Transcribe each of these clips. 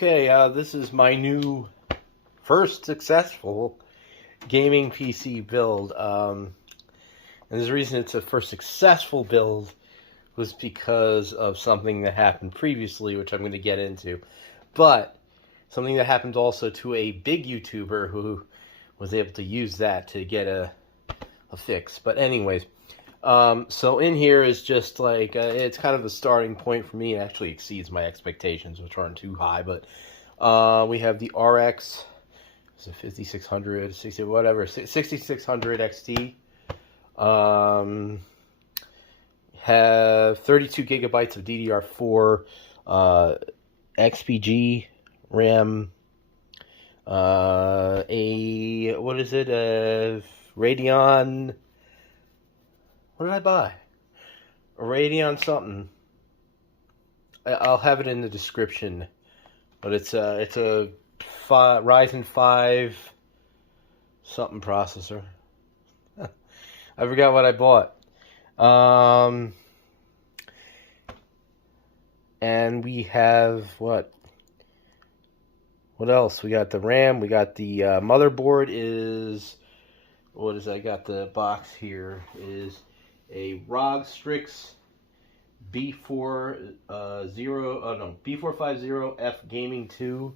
Okay, this is my new first successful gaming PC build. And the reason it's a first successful build was because of something that happened previously, which I'm going to get into. But something that happened also to a big YouTuber who was able to use that to get a fix. But anyways, so in here is just like, it's kind of the starting point for me. It actually exceeds my expectations, which aren't too high, but we have the RX, it's a 5600, 60, whatever, 6600 XT. Have 32 gigabytes of DDR4 XPG RAM, what is it, Radeon, what did I buy? A Radeon something. I'll have it in the description, but it's a Ryzen 5 something processor. I forgot what I bought. And we have what else? We got the RAM. We got the motherboard is, what is that? I got the box here, is a ROG Strix B450F Gaming 2,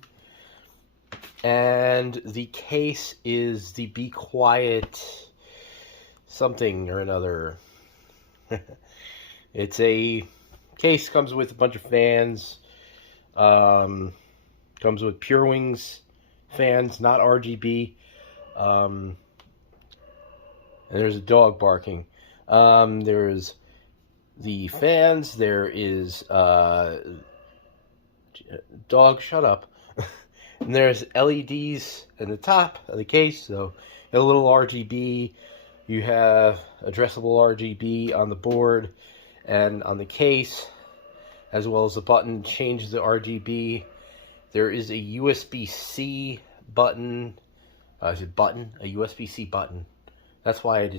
and the case is the Be Quiet something or another. It's a case, comes with a bunch of fans, comes with Pure Wings fans, not RGB, and there's a dog barking. There's the fans, there is dog, shut up. And there's LEDs in the top of the case, so a little RGB. You have addressable RGB on the board and on the case, as well as the button changes the RGB. There is a USB-C button. A USB-C button. That's why I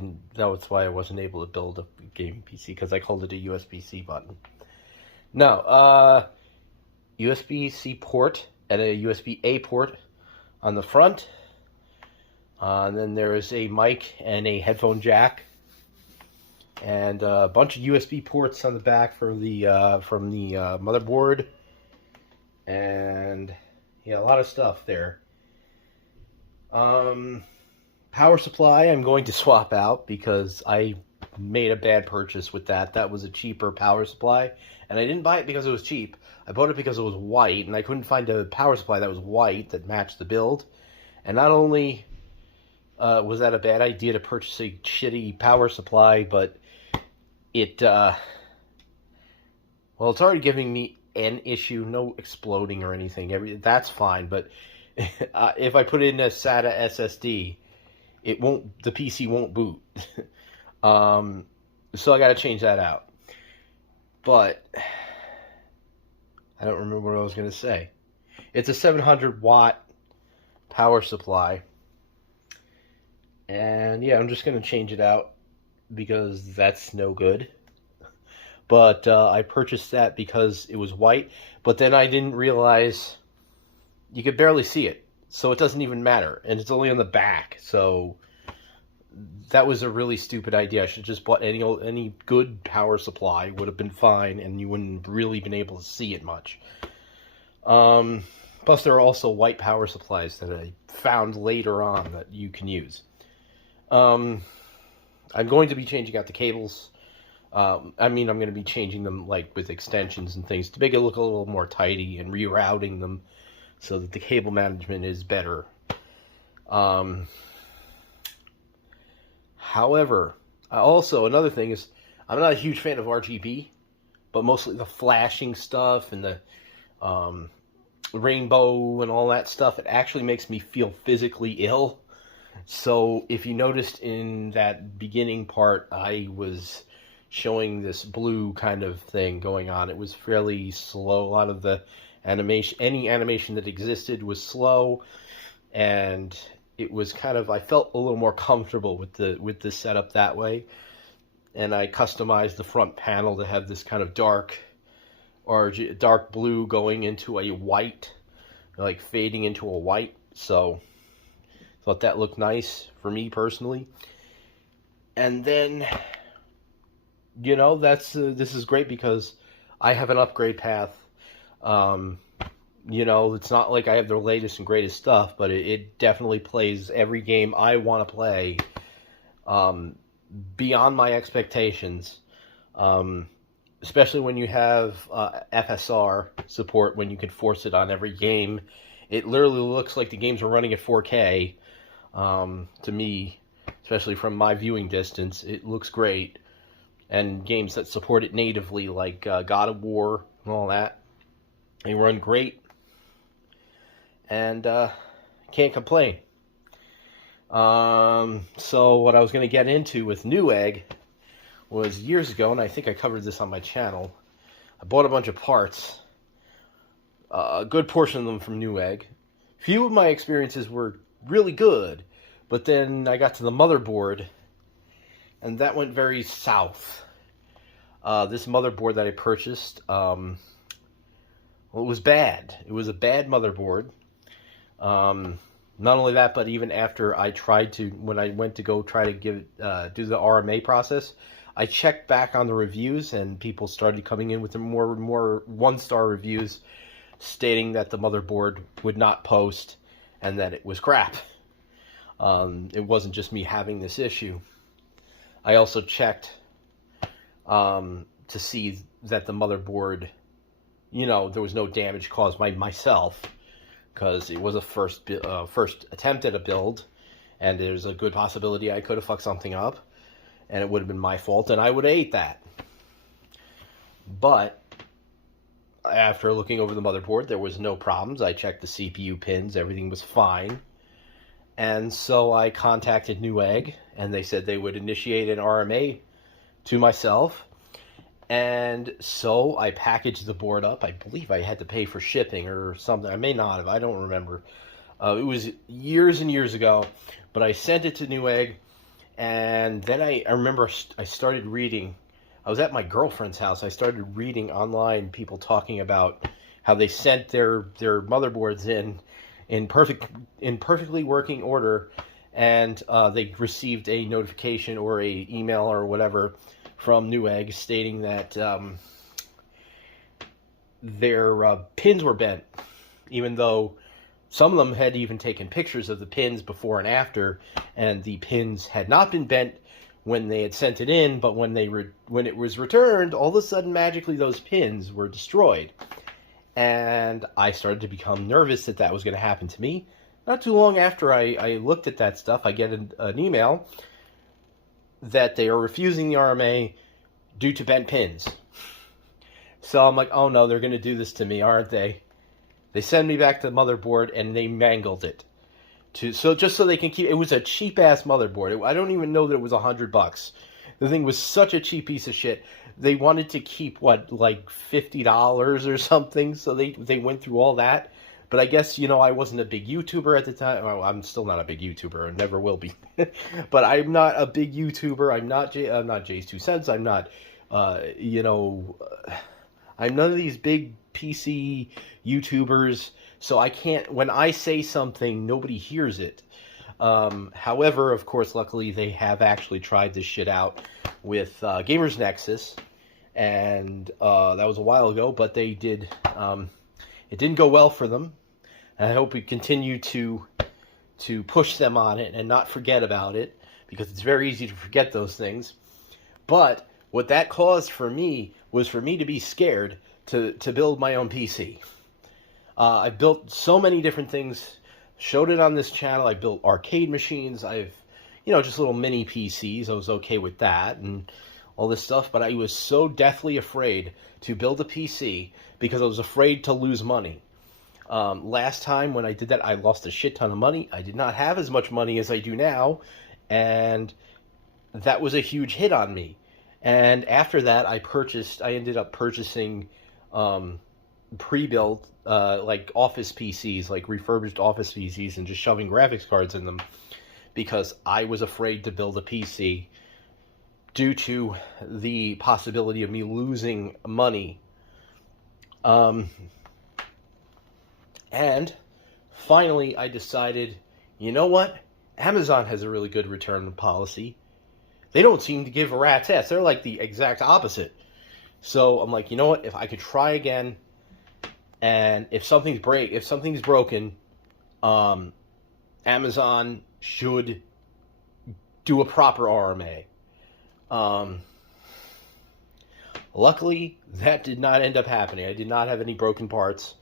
wasn't able to build a gaming PC, because I called it a USB-C button. No, USB-C port and a USB-A port on the front. And then there is a mic and a headphone jack, and a bunch of USB ports on the back for the from the motherboard, and yeah, a lot of stuff there. Power supply I'm going to swap out because I made a bad purchase with that. That was a cheaper power supply, and I didn't buy it because it was cheap. I bought it because it was white, and I couldn't find a power supply that was white that matched the build. And not only was that a bad idea to purchase a shitty power supply, but it, well, it's already giving me an issue, no exploding or anything. That's fine, but if I put in a SATA SSD, the PC won't boot. So I got to change that out. But I don't remember what I was going to say. It's a 700 watt power supply. And yeah, I'm just going to change it out because that's no good. But I purchased that because it was white. But then I didn't realize you could barely see it. So it doesn't even matter. And it's only on the back. So that was a really stupid idea. I should have just bought any good power supply. Would have been fine. And you wouldn't really been able to see it much. Plus there are also white power supplies that I found later on that you can use. I'm going to be changing out the cables. I'm going to be changing them like with extensions and things to make it look a little more tidy, and rerouting them so that the cable management is better. However, also another thing is I'm not a huge fan of RGB, but mostly the flashing stuff and the rainbow and all that stuff, it actually makes me feel physically ill. So if you noticed in that beginning part, I was showing this blue kind of thing going on. It was fairly slow. A lot of the animation, any animation that existed was slow, and it was kind of, I felt a little more comfortable with the setup that way. And I customized the front panel to have this kind of dark blue going into a white like fading into a white. So thought that looked nice for me personally. And then, this is great because I have an upgrade path. Um, it's not like I have the latest and greatest stuff, but it definitely plays every game I want to play beyond my expectations. Especially when you have FSR support, when you can force it on every game. It literally looks like the games are running at 4K. To me, especially from my viewing distance, it looks great. And games that support it natively, like God of War and all that, they run great. And can't complain. So what I was going to get into with Newegg was years ago, and I think I covered this on my channel. I bought a bunch of parts, a good portion of them from Newegg. Few of my experiences were really good, but then I got to the motherboard, and that went very south. This motherboard that I purchased, it was bad. It was a bad motherboard. Not only that, but even after I tried to, when I went to go try to do the RMA process, I checked back on the reviews, and people started coming in with more one-star reviews stating that the motherboard would not post and that it was crap. It wasn't just me having this issue. I also checked to see that the motherboard, there was no damage caused by myself, because it was a first attempt at a build, and there's a good possibility I could have fucked something up, and it would have been my fault, and I would have ate that. But after looking over the motherboard, there was no problems. I checked the CPU pins, everything was fine. And so I contacted Newegg, and they said they would initiate an RMA to myself. And so I packaged the board up. I believe I had to pay for shipping or something. I may not have. I don't remember. It was years and years ago. But I sent it to Newegg. And then I remember I started reading. I was at my girlfriend's house. I started reading online people talking about how they sent their motherboards in perfectly working order. And they received a notification or a email or whatever from Newegg stating that their pins were bent, even though some of them had even taken pictures of the pins before and after, and the pins had not been bent when they had sent it in, but when it was returned, all of a sudden magically those pins were destroyed. And I started to become nervous that that was going to happen to me. Not too long after I looked at that stuff, I get an email that they are refusing the RMA due to bent pins. So I'm like, oh no, they're going to do this to me, aren't they? They send me back to the motherboard, and they mangled it. Just so they can keep... It was a cheap-ass motherboard. I don't even know that it was $100. The thing was such a cheap piece of shit. They wanted to keep, like $50 or something, so they went through all that. But I guess, I wasn't a big YouTuber at the time. Well, I'm still not a big YouTuber, and never will be. But I'm not a big YouTuber. I'm not Jay's 2 cents. I'm not, I'm none of these big PC YouTubers. So I can't, when I say something, nobody hears it. However, of course, luckily they have actually tried this shit out with Gamers Nexus. And that was a while ago, but they did, it didn't go well for them. And I hope we continue to push them on it and not forget about it, because it's very easy to forget those things. But what that caused for me was for me to be scared to build my own PC. I built so many different things, showed it on this channel. I built arcade machines. I've, just little mini PCs. I was okay with that and all this stuff. But I was so deathly afraid to build a PC because I was afraid to lose money. Last time when I did that, I lost a shit ton of money. I did not have as much money as I do now, and that was a huge hit on me. And after that, I ended up purchasing pre-built like office PCs, like refurbished office PCs, and just shoving graphics cards in them, because I was afraid to build a PC due to the possibility of me losing money. And finally I decided, you know what? Amazon has a really good return policy. They don't seem to give a rat's ass. They're like the exact opposite. So I'm like, you know what? If I could try again, and if something's broken, Amazon should do a proper RMA. Luckily, that did not end up happening. I did not have any broken parts,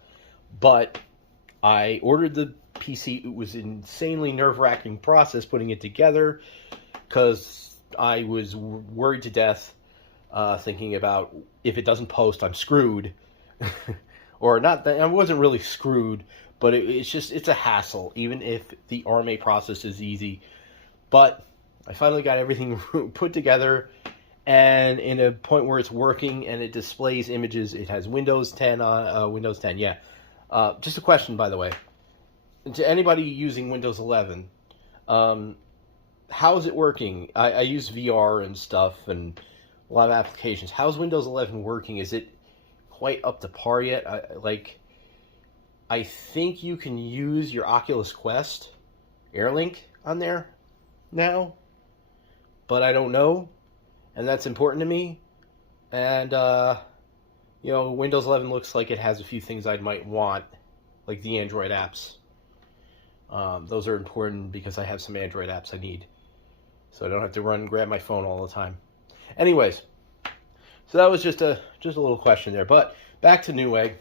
but I ordered the PC. It was an insanely nerve-wracking process putting it together because I was worried to death, thinking about if it doesn't post, I'm screwed. Or not that I wasn't really screwed, but it's a hassle, even if the RMA process is easy. But I finally got everything put together, and in a point where it's working and it displays images. It has Windows 10 on Windows 10. Yeah. Just a question, by the way, to anybody using Windows 11, how is it working? I use VR and stuff and a lot of applications. How's Windows 11 working? Is it quite up to par yet? I think you can use your Oculus Quest AirLink on there now, but I don't know, and that's important to me. And Windows 11 looks like it has a few things I might want, like the Android apps. Those are important because I have some Android apps I need, so I don't have to run and grab my phone all the time. Anyways, so that was just a little question there. But back to Newegg.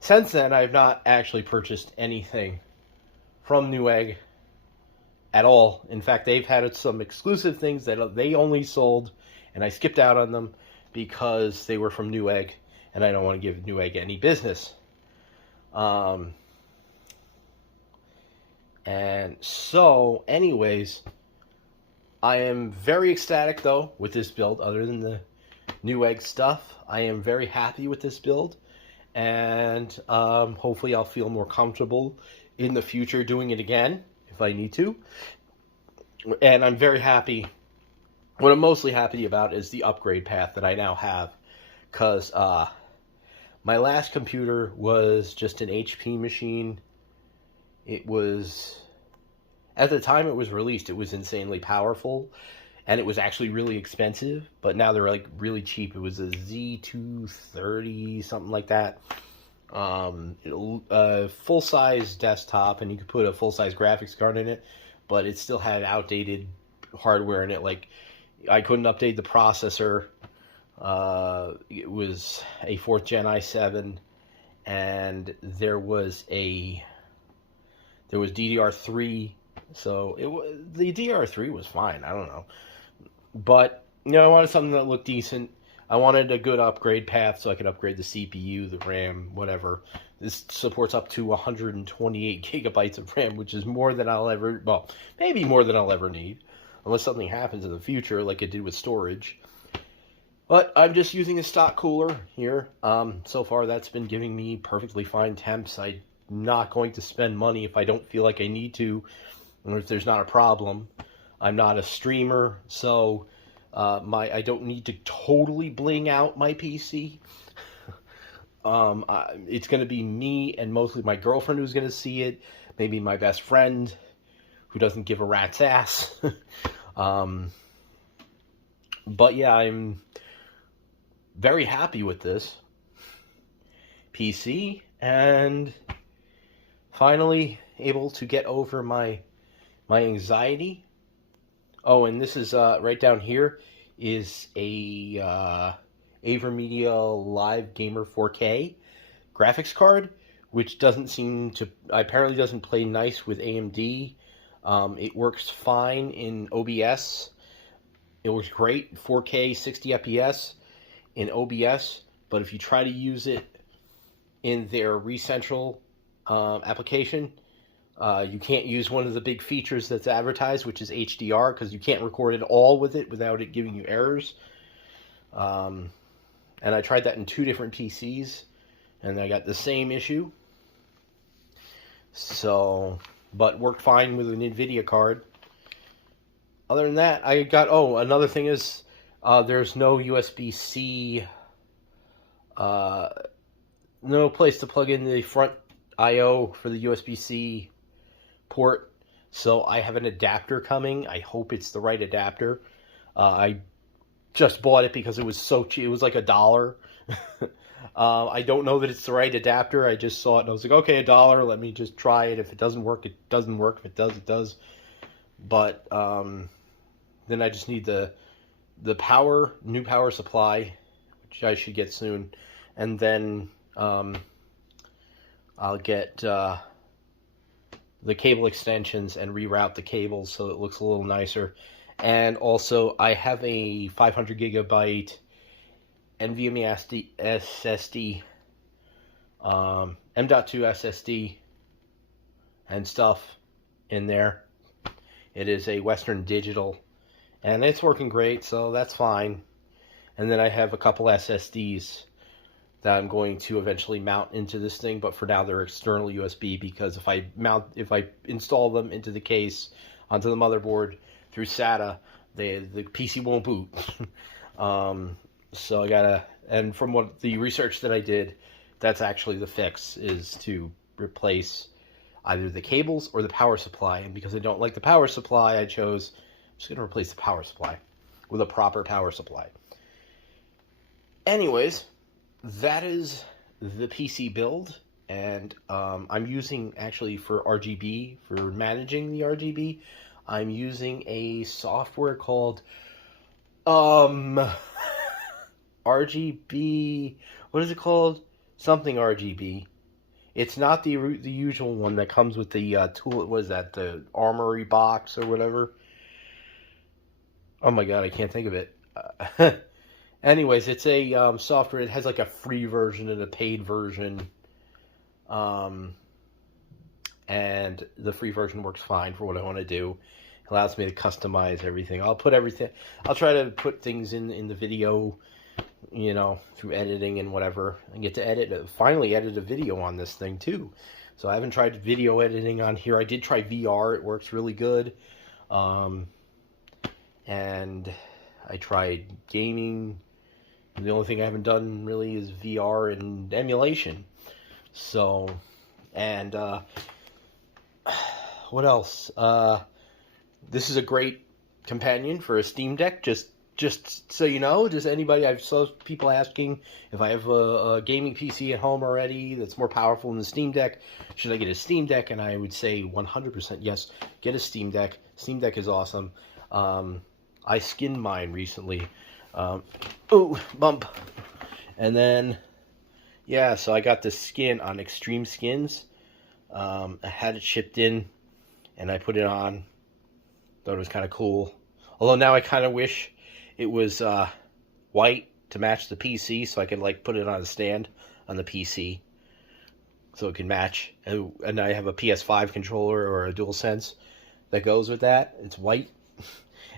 Since then, I have not actually purchased anything from Newegg at all. In fact, they've had some exclusive things that they only sold, and I skipped out on them because they were from Newegg, and I don't want to give Newegg any business. And so, anyways, I am very ecstatic, though, with this build. Other than the Newegg stuff, I am very happy with this build, and hopefully I'll feel more comfortable in the future doing it again if I need to. And I'm very happy. What I'm mostly happy about is the upgrade path that I now have, because my last computer was just an HP machine. It was, at the time it was released, it was insanely powerful, and it was actually really expensive, but now they're like really cheap. It was a Z230, something like that. A full-size desktop, and you could put a full-size graphics card in it, but it still had outdated hardware in it. Like, I couldn't update the processor. It was a 4th Gen i7, and there was DDR3, so the DDR3 was fine. I don't know. But, I wanted something that looked decent. I wanted a good upgrade path so I could upgrade the CPU, the RAM, whatever. This supports up to 128 gigabytes of RAM, which is more than maybe more than I'll ever need, unless something happens in the future like it did with storage. But I'm just using a stock cooler here. So far, that's been giving me perfectly fine temps. I'm not going to spend money if I don't feel like I need to, or if there's not a problem. I'm not a streamer, so I don't need to totally bling out my PC. It's going to be me and mostly my girlfriend who's going to see it. Maybe my best friend who doesn't give a rat's ass. But yeah, I'm very happy with this PC, and finally able to get over my anxiety. Oh, and this is right down here is a AverMedia Live Gamer 4K graphics card, which apparently doesn't play nice with AMD. It works fine in OBS. It works great, 4K 60 FPS in OBS, but if you try to use it in their ReCentral application, you can't use one of the big features that's advertised, which is HDR, because you can't record it all with it without it giving you errors. And I tried that in 2 different PCs, and I got the same issue. So, but worked fine with an NVIDIA card. Other than that, another thing is, there's no USB-C, no place to plug in the front I/O for the USB-C port. So I have an adapter coming. I hope it's the right adapter. I just bought it because it was so cheap. It was like $1. I don't know that it's the right adapter. I just saw it and I was like, okay, $1. Let me just try it. If it doesn't work, it doesn't work. If it does, it does. But then I just need the new power supply, which I should get soon, and then I'll get the cable extensions and reroute the cables so it looks a little nicer. And also, I have a 500 gigabyte NVMe SSD, M.2 SSD, and stuff in there. It is a Western Digital, and it's working great, so that's fine. And then I have a couple SSDs that I'm going to eventually mount into this thing, but for now they're external USB, because if I install them into the case onto the motherboard through SATA, the PC won't boot. So I gotta, and from what the research that I did, that's actually the fix, is to replace either the cables or the power supply. And because I don't like the power supply, I'm just gonna replace the power supply with a proper power supply. Anyways, that is the PC build, and I'm using, actually, for RGB, for managing the RGB, I'm using a software called RGB, what is it called? Something RGB. It's not the usual one that comes with the tool. What is that? The Armory box or whatever. Oh my god, I can't think of it. Anyways, it's a software. It has like a free version and a paid version. And the free version works fine for what I want to do. It allows me to customize everything. I'll try to put things in the video, through editing and whatever. I get to finally edit a video on this thing too. So I haven't tried video editing on here. I did try VR. It works really good. And I tried gaming. The only thing I haven't done really is VR and emulation. So, and what else? This is a great companion for a Steam Deck. Just so you know, I saw people asking if I have a gaming PC at home already that's more powerful than the Steam Deck. Should I get a Steam Deck? And I would say 100% yes. Get a Steam Deck. Steam Deck is awesome. I skinned mine recently. Ooh, bump. And then, yeah, so I got this skin on Extreme Skins. I had it shipped in, and I put it on. Thought it was kind of cool. Although now I kind of wish it was white to match the PC, so I could put it on a stand on the PC, so it can match. And I have a PS5 controller or a DualSense that goes with that. It's white.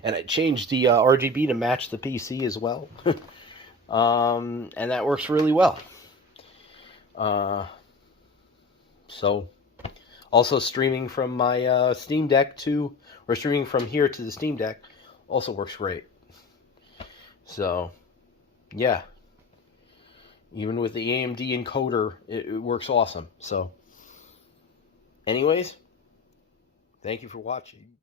And I changed the RGB to match the PC as well. And that works really well. So, also streaming from my Steam Deck or streaming from here to the Steam Deck also works great. So, yeah. Even with the AMD encoder, it works awesome. So, anyways, thank you for watching.